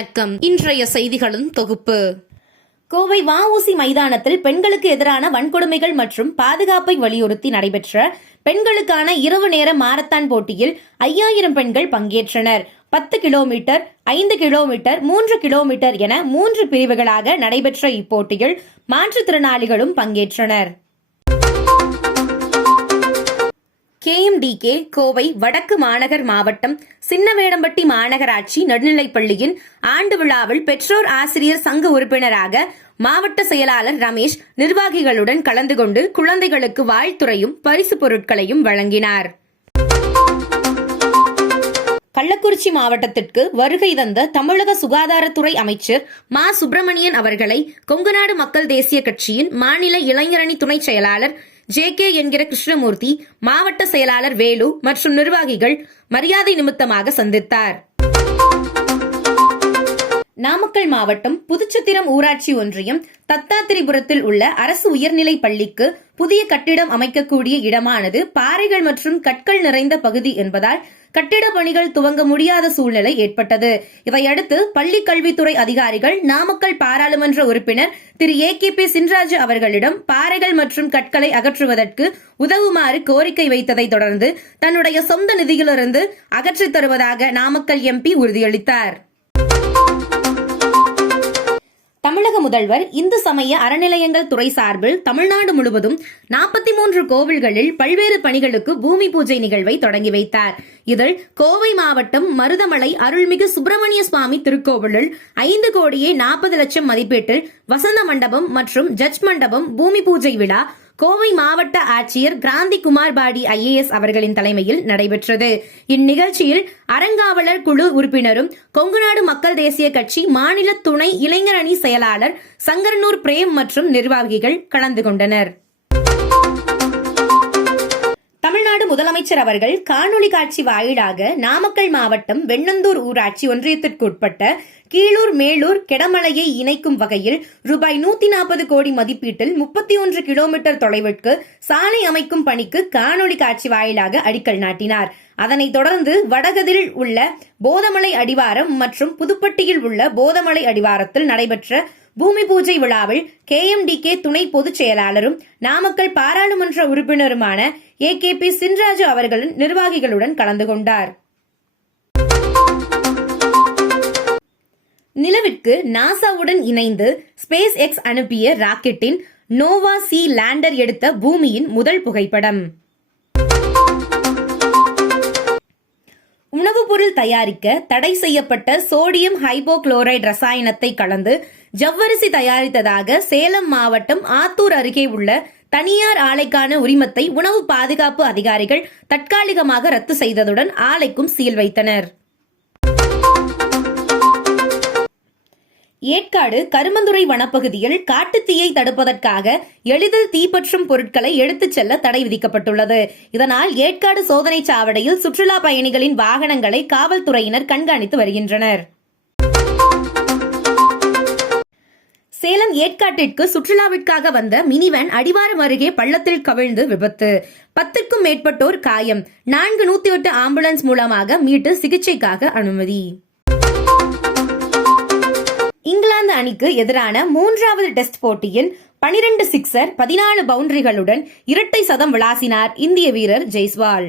வணக்கம். இன்றைய செய்திகளின் தொகுப்பு. கோவை வஉசி மைதானத்தில் பெண்களுக்கு எதிரான வன்கொடுமைகள் மற்றும் பாதுகாப்பை வலியுறுத்தி நடைபெற்ற பெண்களுக்கான இரவு நேர மாரத்தான் போட்டியில் ஐயாயிரம் பெண்கள் பங்கேற்றனர். பத்து கிலோமீட்டர் ஐந்து கிலோமீட்டர் மூன்று கிலோமீட்டர் என மூன்று பிரிவுகளாக நடைபெற்ற இப்போட்டியில் மாற்றுத்திறனாளிகளும் பங்கேற்றனர். கேஎம்டிகே கோவை வடக்கு மாநகர் மாவட்டம் சின்னவேடம்பட்டி மாநகராட்சி நடுநிலைப்பள்ளியின் ஆண்டு விழாவில் பெற்றோர் ஆசிரியர் சங்க உறுப்பினராக மாவட்ட செயலாளர் ரமேஷ் நிர்வாகிகளுடன் கலந்து கொண்டு குழந்தைகளுக்கு வாழ்த்துறையும் பரிசு பொருட்களையும் வழங்கினார். கள்ளக்குறிச்சி மாவட்டத்திற்கு வருகை தந்த தமிழக சுகாதாரத்துறை அமைச்சர் மா. சுப்பிரமணியன் அவர்களை கொங்குநாடு மக்கள் தேசிய கட்சியின் மாநில இளைஞரணி துணை செயலாளர் ஜே கே என்கிற கிருஷ்ணமூர்த்தி மாவட்ட செயலாளர் வேலு மற்றும் நிர்வாகிகள் மரியாதை நிமித்தமாக சந்தித்தார். நாமக்கல் மாவட்டம் புதுச்சத்திரம் ஊராட்சி ஒன்றியம் தத்தாத்திரிபுரத்தில் உள்ள அரசு உயர்நிலை பள்ளிக்கு புதிய கட்டிடம் அமைக்கக்கூடிய இடமானது பாறைகள் மற்றும் கற்கள் நிறைந்த பகுதி என்பதால் கட்டிட பணிகள் துவங்க முடியாத சூழ்நிலை ஏற்பட்டது. இதையடுத்து பள்ளி கல்வித்துறை அதிகாரிகள் நாமக்கல் பாராளுமன்ற உறுப்பினர் திரு. ஏ. கே. பி. சின்ராஜு அவர்களிடம் பாறைகள் மற்றும் கற்களை அகற்றுவதற்கு உதவுமாறு கோரிக்கை வைத்ததை தொடர்ந்து தன்னுடைய சொந்த நிதியிலிருந்து அகற்றித் தருவதாக நாமக்கல் எம்பி உறுதியளித்தார். தமிழக முதல்வர் இந்து சமய அறநிலையங்கள் துறை சார்பில் தமிழ்நாடு முழுவதும் நாற்பத்தி மூன்று கோவில்களில் பல்வேறு பணிகளுக்கு பூமி பூஜை நிகழ்வை தொடங்கி வைத்தார். இதில் கோவை மாவட்டம் மருதமலை அருள்மிகு சுப்பிரமணிய சுவாமி திருக்கோவிலில் ஐந்து கோடியே நாற்பது லட்சம் மதிப்பீட்டில் வசந்த மண்டபம் மற்றும் ஜட்ஜ் மண்டபம் பூமி பூஜை விழா கோவை மாவட்ட ஆட்சியர் கிராந்தி குமார் பாடி ஐஏஎஸ் அவர்களின் தலைமையில் நடைபெற்றது. இந்நிகழ்ச்சியில் அறங்காவலர் குழு உறுப்பினரும் கொங்குநாடு மக்கள் தேசிய கட்சி மாநில துணை இளைஞரணி செயலாளர் சங்கரனூர் பிரேம் மற்றும் நிர்வாகிகள் கலந்து கொண்டனர். முதலமைச்சர் அவர்கள் காணொலி காட்சி வாயிலாக நாமக்கல் மாவட்டம் வெண்ணந்தூர் ஊராட்சி ஒன்றியத்திற்குட்பட்ட கீழூர் மேலூர் கெடமலையை இணைக்கும் வகையில் ரூபாய் நூத்தி நாற்பது கோடி மதிப்பீட்டில் முப்பத்தி ஒன்று கிலோமீட்டர் தொலைவிற்கு சாலை அமைக்கும் பணிக்கு காணொலி காட்சி வாயிலாக அடிக்கல் நாட்டினார். அதனைத் தொடர்ந்து வடகதில் உள்ள போதமலை அடிவாரம் மற்றும் புதுப்பட்டியில் உள்ள போதமலை அடிவாரத்தில் நடைபெற்ற பூமி பூஜை விழாவில் கே எம் டி கே துணை பொதுச் செயலாளரும் நாமக்கல் பாராளுமன்ற உறுப்பினருமான ஏ கே பி சின்ராஜு அவர்களின் நிர்வாகிகளுடன் கலந்து கொண்டார். நிலவிற்கு நாசாவுடன் இணைந்து ஸ்பேஸ் எக்ஸ் அனுப்பிய ராக்கெட்டின் நோவா சி லேண்டர் எடுத்த பூமியின் முதல் புகைப்படம். உணவுப் பொருள் தயாரிக்க தடை செய்யப்பட்ட சோடியம் ஹைபோக்ளோரைடு ரசாயனத்தை கலந்து ஜவ்வரிசி தயாரித்ததாக சேலம் மாவட்டம் ஆத்தூர் அருகே உள்ள தனியார் ஆலைக்கான உரிமத்தை உணவு பாதுகாப்பு அதிகாரிகள் தற்காலிகமாக ரத்து செய்ததுடன் ஆலைக்கும் சீல் வைத்தனர். ஏற்காடு கருமந்துறை வனப்பகுதியில் காட்டுத்தீயை தடுப்பதற்காக எளிதில் தீப்பற்றும் பொருட்களை எடுத்துச் செல்ல தடை விதிக்கப்பட்டுள்ளது. இதனால் ஏற்காடு சோதனை சாவடியில் சுற்றுலா பயணிகளின் வாகனங்களை காவல்துறையினர் கண்காணித்து வருகின்றனர். சேலம் ஏற்காட்டிற்கு சுற்றுலாவிற்காக வந்த மினிவேன் அடிவாரம் அருகே பள்ளத்தில் கவிழ்ந்து விபத்து. பத்துக்கும் மேற்பட்டோர் காயம். நான்கு நூத்தி எட்டு ஆம்புலன்ஸ் மூலமாக மீட்டு சிகிச்சைக்காக அனுமதி. இங்கிலாந்து அணிக்கு எதிரான மூன்றாவது டெஸ்ட் போட்டியில் பனிரெண்டு சிக்ஸர் பதினாலு பவுண்டரிகளுடன் இரட்டை சதம் விளாசினார் இந்திய வீரர் ஜெய்ஸ்வால்.